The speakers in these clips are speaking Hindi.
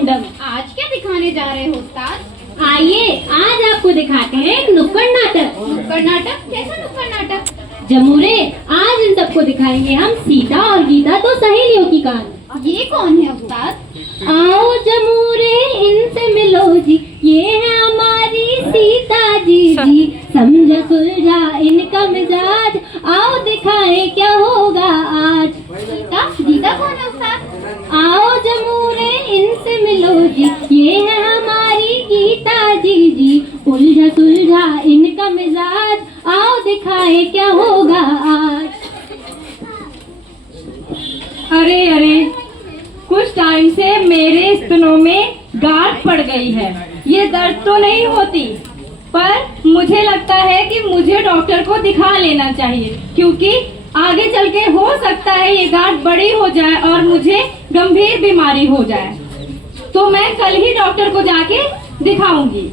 मुंडम। आज क्या दिखाने जा रहे हो उस्ताद? आइए आज आपको दिखाते हैं एक नुक्कड़ नाटक। नुक्कड़ नाटक? कैसा नुक्कड़ नाटक? जमूरे, आज इन सबको दिखाएंगे हम सीता और गीता तो सहेलियों की कहानी। ये कौन है उस्ताद? आओ जमूरे इनसे मिलो जी, ये है हमारी सीता जी जी। समझा सुलझा इनका मिजाज, आओ दिखाए क्या होगा आज। गीता? गीता कौन है उस्ताद? आओ जमूरे इनसे मिलो जी, ये है हमारी गीता जी जी। उलझा सुलझा इनका मिजाज, आओ दिखाए क्या होगा आज। अरे अरे, कुछ टाइम से मेरे स्तनों में गांठ पड़ गई है। ये दर्द तो नहीं होती, पर मुझे लगता है कि मुझे डॉक्टर को दिखा लेना चाहिए, क्योंकि आगे चल के हो सकता है ये गांठ बड़ी हो जाए और मुझे गंभीर बीमारी हो जाए। तो मैं कल ही डॉक्टर को जाके दिखाऊंगी।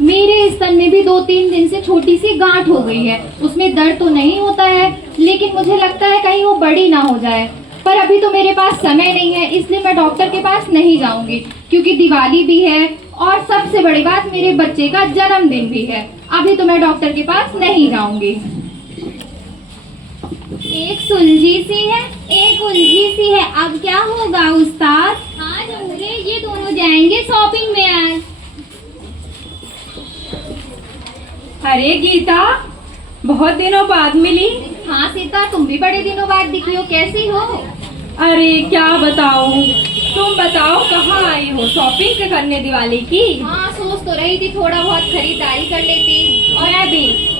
मेरे स्तन में भी 2-3 दिन से छोटी सी गांठ हो गई है। उसमें दर्द तो नहीं होता है, लेकिन मुझे लगता है कहीं वो बड़ी ना हो जाए। पर अभी तो मेरे पास समय नहीं है, इसलिए मैं डॉक्टर के पास नहीं जाऊंगी, क्योंकि दिवाली भी है और सबसे बड़ी बात मेरे बच्चे का जन्मदिन भी है। अभी तो मैं डॉक्टर के पास नहीं जाऊंगी। एक सुलझी सी है, एक उलझी सी है, अब क्या होगा उस्ताद? हाँ जमूरे, ये दोनों जाएंगे शॉपिंग में आज। अरे गीता, बहुत दिनों बाद मिली। हाँ सीता, तुम भी बड़े दिनों बाद दिखी हो, कैसी हो? अरे क्या बताऊं, तुम बताओ कहाँ आई हो? शॉपिंग करने दिवाली की? हाँ, सोच तो रही थी थोड़ा बहुत खरीदारी कर लेती। और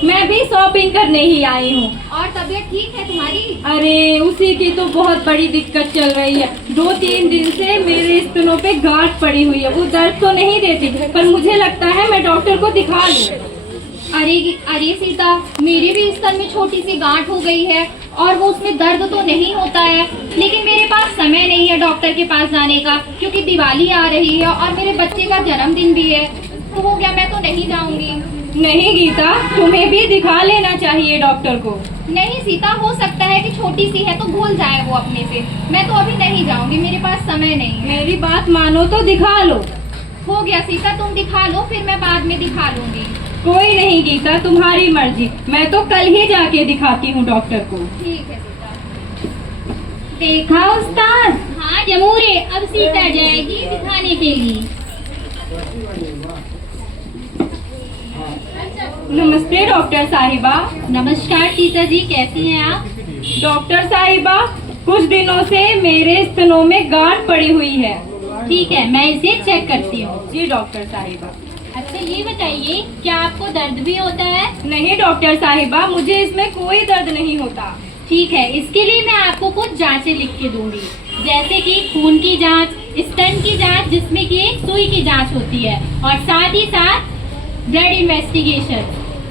मैं भी शॉपिंग करने ही आई हूँ। और तबीयत ठीक है तुम्हारी? अरे उसी की तो बहुत बड़ी दिक्कत चल रही है। 2-3 दिन से मेरे स्तनों पे गांठ पड़ी हुई है। वो दर्द तो नहीं देती, पर मुझे लगता है मैं डॉक्टर को दिखा लूं। अरे सीता, मेरे भी स्तन में छोटी सी गांठ हो गई है और वो उसमें दर्द तो नहीं होता है, लेकिन मेरे पास समय नहीं है डॉक्टर के पास जाने का, क्योंकि दिवाली आ रही है और मेरे बच्चे का जन्मदिन भी है। तो हो गया, मैं तो नहीं जाऊंगी। नहीं गीता, तुम्हें भी दिखा लेना चाहिए डॉक्टर को। नहीं सीता, हो सकता है कि छोटी सी है तो भूल जाए वो अपने से। मैं तो अभी नहीं जाऊंगी, मेरे पास समय नहीं है। मेरी बात मानो तो दिखा लो। हो गया सीता, तुम दिखा लो, फिर मैं बाद में दिखा लूंगी। कोई नहीं गीता, तुम्हारी मर्जी। मैं तो कल ही जाके दिखाती हूँ डॉक्टर को। ठीक है सीता। देखा उस्ताद? हाँ जमूरे, अब सीता जाएगी दिखाने के लिए। नमस्ते डॉक्टर साहिबा। नमस्कार सीता जी, कैसी हैं आप? डॉक्टर साहिबा, कुछ दिनों से मेरे स्तनों में गांठ पड़ी हुई है। ठीक है, मैं इसे चेक करती हूँ। जी डॉक्टर साहिबा। अच्छा ये बताइए, क्या आपको दर्द भी होता है? नहीं डॉक्टर साहिबा, मुझे इसमें कोई दर्द नहीं होता। ठीक है, इसके लिए मैं आपको कुछ जांचें लिख के दूंगी, जैसे कि खून की जांच, स्तन की जांच जिसमें कि एक सुई की जांच होती है, और साथ ही साथ ब्लड इन्वेस्टिगेशन,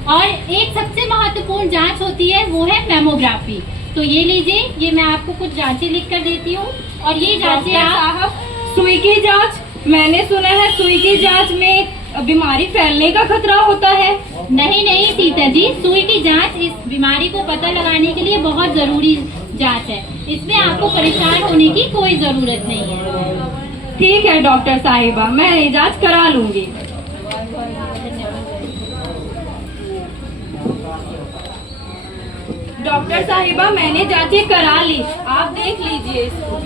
और एक सबसे महत्वपूर्ण जांच होती है वो है मेमोग्राफी। तो ये लीजिए, ये मैं आपको कुछ जांचें लिख कर देती हूँ, और ये जांचें आप। सुई की जांच? मैंने सुना है सुई की जांच में बीमारी फैलने का खतरा होता है। नहीं सीता जी, सुई की जांच इस बीमारी को पता लगाने के लिए बहुत जरूरी जांच है। इसमें आपको परेशान होने की कोई जरूरत नहीं है। ठीक है डॉक्टर साहिबा, मैं ये जांच करा लूंगी। डॉक्टर साहिबा, मैंने जांचें करा ली, आप देख लीजिए इसको।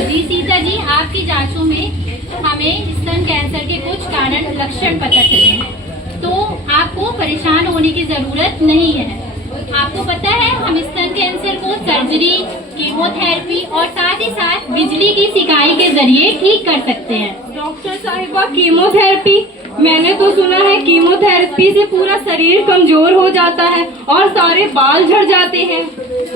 जी सीता जी, आपकी जांचों में हमें स्तन कैंसर के कुछ कारण लक्षण पता चले हैं, तो आपको परेशान होने की जरूरत नहीं है। आपको पता है, हम स्तन कैंसर को सर्जरी, कीमोथेरेपी और साथ ही साथ बिजली की सिकाई के जरिए ठीक कर सकते हैं। डॉक्टर साहिबा, कीमोथेरेपी? मैंने तो सुना है कीमोथेरेपी से पूरा शरीर कमजोर हो जाता है और सारे बाल झड़ जाते हैं।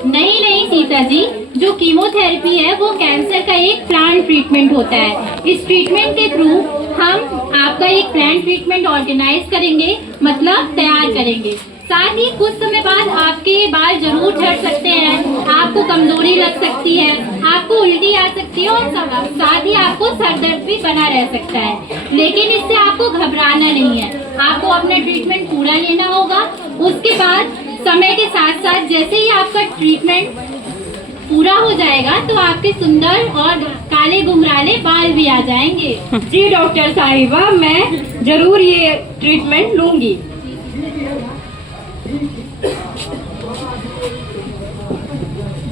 नहीं सीता जी, जो कीमोथेरेपी है वो कैंसर का एक प्लान ट्रीटमेंट होता है। इस ट्रीटमेंट के थ्रू हम आपका एक प्लान ट्रीटमेंट ऑर्गेनाइज करेंगे, मतलब तैयार करेंगे। साथ ही कुछ समय बाद आपके बाल जरूर झड़ सकते हैं, आपको कमजोरी लग सकती है, आपको उल्टी आ सकती है, और साथ ही आपको सर दर्द भी बना रह सकता है। लेकिन इससे आपको घबराना नहीं है, आपको अपना ट्रीटमेंट पूरा लेना होगा। उसके बाद समय के साथ साथ जैसे ही आपका ट्रीटमेंट पूरा हो जाएगा तो आपके सुंदर और काले घुंघराले बाल भी आ जाएंगे। जी डॉक्टर साहिबा, मैं जरूर ये ट्रीटमेंट लूंगी।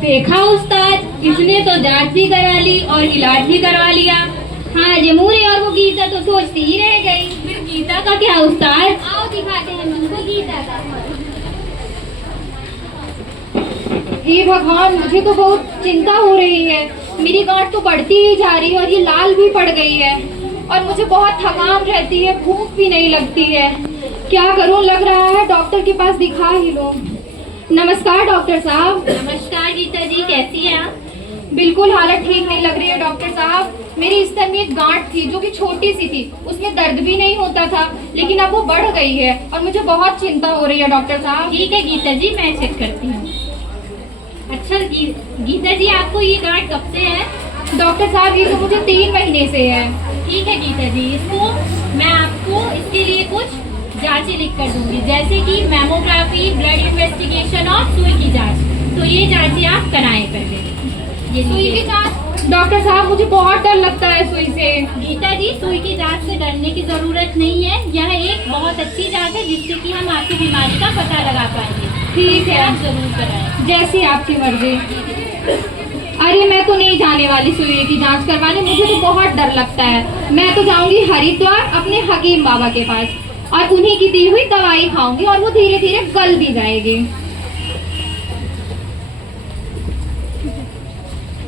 देखा उस्ताद, इसने तो जांच भी करा ली और इलाज भी करवा लिया। हाँ जमूरे, और वो गीता तो सोचती ही रह गई। फिर गीता का क्या उस्ताद? आओ दिखाते हैं तुमको गीता का। हे भगवान, मुझे तो बहुत चिंता हो रही है। मेरी गांठ तो बढ़ती ही जा रही है और ये लाल भी पड़ गई है और मुझे बहुत थकान रहती है, भूख भी नहीं लगती है। क्या करूं, लग रहा है डॉक्टर के पास दिखा ही लूं। नमस्कार डॉक्टर साहब। नमस्कार गीता जी, कैसी हैं आप? बिल्कुल हालत ठीक नहीं लग रही है डॉक्टर साहब। मेरी स्तन में एक गांठ थी जो कि छोटी सी थी, उसमें दर्द भी नहीं होता था, लेकिन अब वो बढ़ गई है और मुझे बहुत चिंता हो रही है डॉक्टर साहब। ठीक है गीता जी, मैं चेक करती हूँ। अच्छा गीता जी, आपको ये गांठ कब से है? डॉक्टर साहब ये तो मुझे 3 महीने से है। ठीक है गीता जी, इसको मैं आपको इसके लिए कुछ जांचें लिख कर दूंगी, जैसे कि मैमोग्राफी, ब्लड इन्वेस्टिगेशन और सुई की जांच। तो ये जांचें आप कराएं पहले। ये सुई की जांच? डॉक्टर साहब मुझे बहुत डर लगता है सुई से। गीता जी, सुई की जांच से डरने की जरूरत नहीं है। यह एक बहुत अच्छी जांच है जिससे कि हम आपकी बीमारी का पता लगा पाएंगे। ठीक है, आप जरूर कराएं। जैसी आपकी मर्जी। अरे मैं तो नहीं जाने वाली सुई की जांच करवाने, मुझे तो बहुत डर लगता है। मैं तो जाऊंगी हरिद्वार अपने हकीम बाबा के पास और उन्हीं की दी हुई दवाई खाऊंगी और वो धीरे धीरे गल भी जाएगी।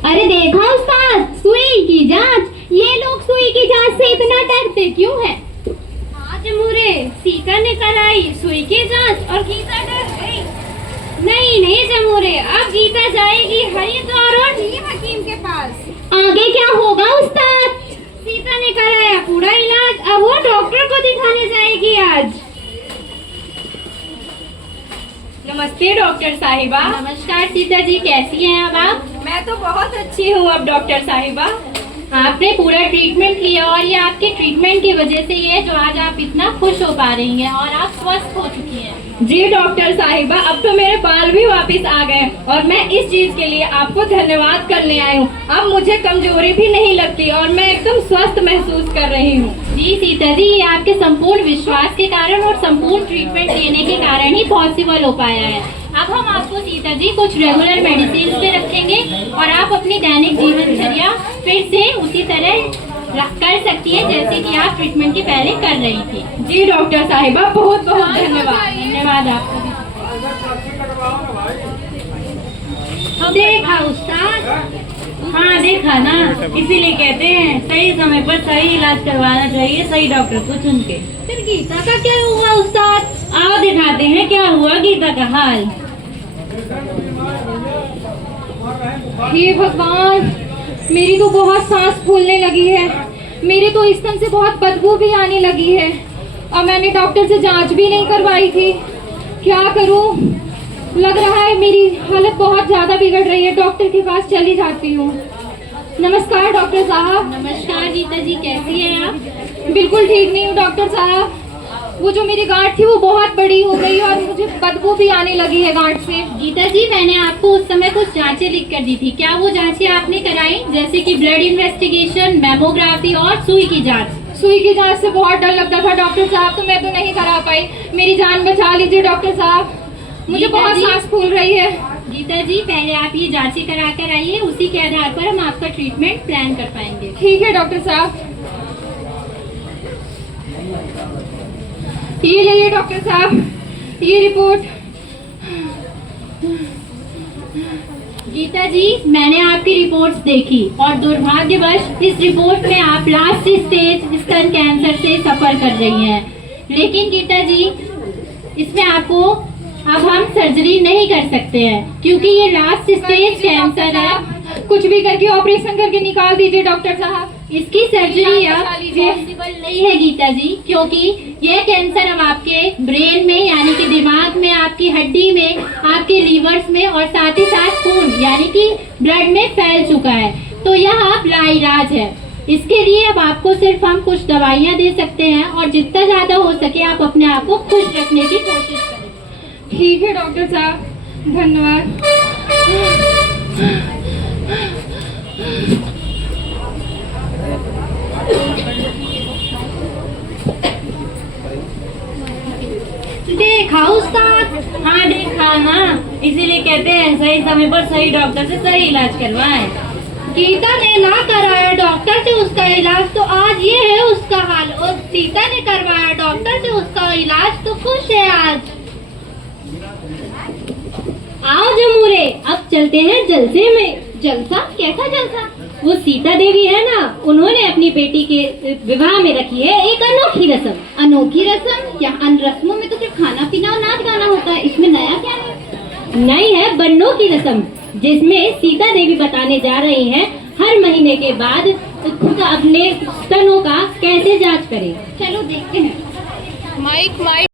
अरे देखा उस्ताद, सुई की जांच। ये लोग सुई की जांच से इतना डरते क्यों हैं? हाँ जमूरे, सीता ने कराई सुई की जांच और गीता डर गई। नहीं जमूरे, अब गीता जाएगी हरिद्वार और हकीम के पास। आगे क्या होगा उस्ताद? सीता ने कराया पूरा इलाज, अब वो डॉक्टर को दिखाने जाएगी आज। नमस्ते डॉक्टर साहिबा। नमस्कार सीता जी, कैसी हैं अब आप? मैं तो बहुत अच्छी हूँ अब डॉक्टर साहिबा। आपने पूरा ट्रीटमेंट लिया और ये आपके ट्रीटमेंट की वजह से ये जो आज आप इतना खुश हो पा रही हैं और आप स्वस्थ हो चुकी हैं। जी डॉक्टर साहिबा, अब तो मेरे बाल भी वापस आ गए और मैं इस चीज के लिए आपको धन्यवाद करने आई हूँ। अब मुझे कमजोरी भी नहीं लगती और मैं एकदम स्वस्थ महसूस कर रही हूँ। जी सीता जी, ये आपके संपूर्ण विश्वास के कारण और संपूर्ण ट्रीटमेंट लेने के कारण ही पॉसिबल हो पाया है। अब हम आपको सीता जी कुछ रेगुलर मेडिसिन पे रखेंगे और आप अपनी दैनिक जीवनचर्या फिर से उसी तरह कर सकती है जैसे कि आप ट्रीटमेंट के पहले कर रही थी। जी डॉक्टर साहिबा, बहुत बहुत धन्यवाद। धन्यवाद आपको भी। देखा उस्ताद? हाँ देखा ना, इसीलिए कहते हैं सही समय पर सही इलाज करवाना चाहिए, सही डॉक्टर को चुन के। फिर गीता का क्या हुआ उस्ताद? आओ दिखाते हैं क्या हुआ गीता का हाल। हे भगवान, मेरी तो बहुत सांस फूलने लगी है, मेरे तो स्तन से बहुत बदबू भी आने लगी है और मैंने डॉक्टर से जांच भी नहीं करवाई थी। क्या करूं? लग रहा है मेरी हालत बहुत ज्यादा बिगड़ रही है, डॉक्टर के पास चली जाती हूँ। नमस्कार डॉक्टर साहब। नमस्कार गीता जी, कैसी हैं आप? बिल्कुल ठीक नहीं हूँ डॉक्टर साहब, वो जो मेरी गांठ थी वो बहुत बड़ी हो गई और मुझे बदबू भी आने लगी है गांठ से। गीता जी, मैंने आपको उस समय कुछ जांचें लिख कर दी थी, क्या वो जांचें आपने कराई? जैसे कि ब्लड इन्वेस्टिगेशन, मैमोग्राफी और सुई की जांच। सुई की जांच से बहुत डर लगता था डॉक्टर साहब, तो मैं तो नहीं करा पाई। मेरी जान बचा लीजिए डॉक्टर साहब, मुझे गीता बहुत जी। सांस फूल रही है। गीता जी, पहले आप ये जांचें करा कर आइए, उसी के आधार पर हम आपका ट्रीटमेंट प्लान कर पाएंगे। ठीक है डॉक्टर साहब। ये लीजिए डॉक्टर साहब, ये रिपोर्ट। गीता जी, मैंने आपकी रिपोर्ट्स देखी और दुर्भाग्यवश इस रिपोर्ट में आप लास्ट स्टेज स्तन कैंसर से सफर कर रही हैं। लेकिन गीता जी, इसमें आपको अब हम सर्जरी नहीं कर सकते हैं क्योंकि ये लास्ट स्टेज कैंसर है। कुछ भी करके ऑपरेशन करके निकाल दीजिए डॉक्टर साहब। इसकी सर्जरी अब बचा लीजिए। पॉसिबल नहीं है गीता जी, क्योंकि ये कैंसर अब आपके ब्रेन में यानी कि दिमाग में, आपकी हड्डी में, आपके लीवर्स में और साथ ही साथ खून यानी कि ब्लड में फैल चुका है। तो यह अब लाइलाज है। इसके लिए अब आपको सिर्फ हम कुछ दवाइयाँ दे सकते हैं और जितना ज़्यादा हो सके आप अपने आप को खुश रखने की कोशिश करें। ठीक है डॉक्टर साहब, धन्यवाद। देखा उस्ताद। हाँ देखा ना, इसीलिए कहते हैं सही समय पर सही डॉक्टर से सही इलाज करवाएं। गीता ने ना कराया डॉक्टर से उसका इलाज तो आज ये है उसका हाल, और सीता ने करवाया डॉक्टर से उसका इलाज तो खुश है आज। आओ जमूरे, अब चलते हैं जलसे में। जलसा? कैसा जलसा? वो सीता देवी है ना, उन्होंने अपनी बेटी के विवाह में रखी है एक अनोखी रस्म। अनोखी रस्म? क्या अन रस्मों में तो सिर्फ खाना पीना और नाच गाना होता है, इसमें नया क्या है? नई है बन्नों की रस्म, जिसमें सीता देवी बताने जा रही हैं हर महीने के बाद खुद अपने स्तनों का कैसे जांच करें। चलो देखते हैं।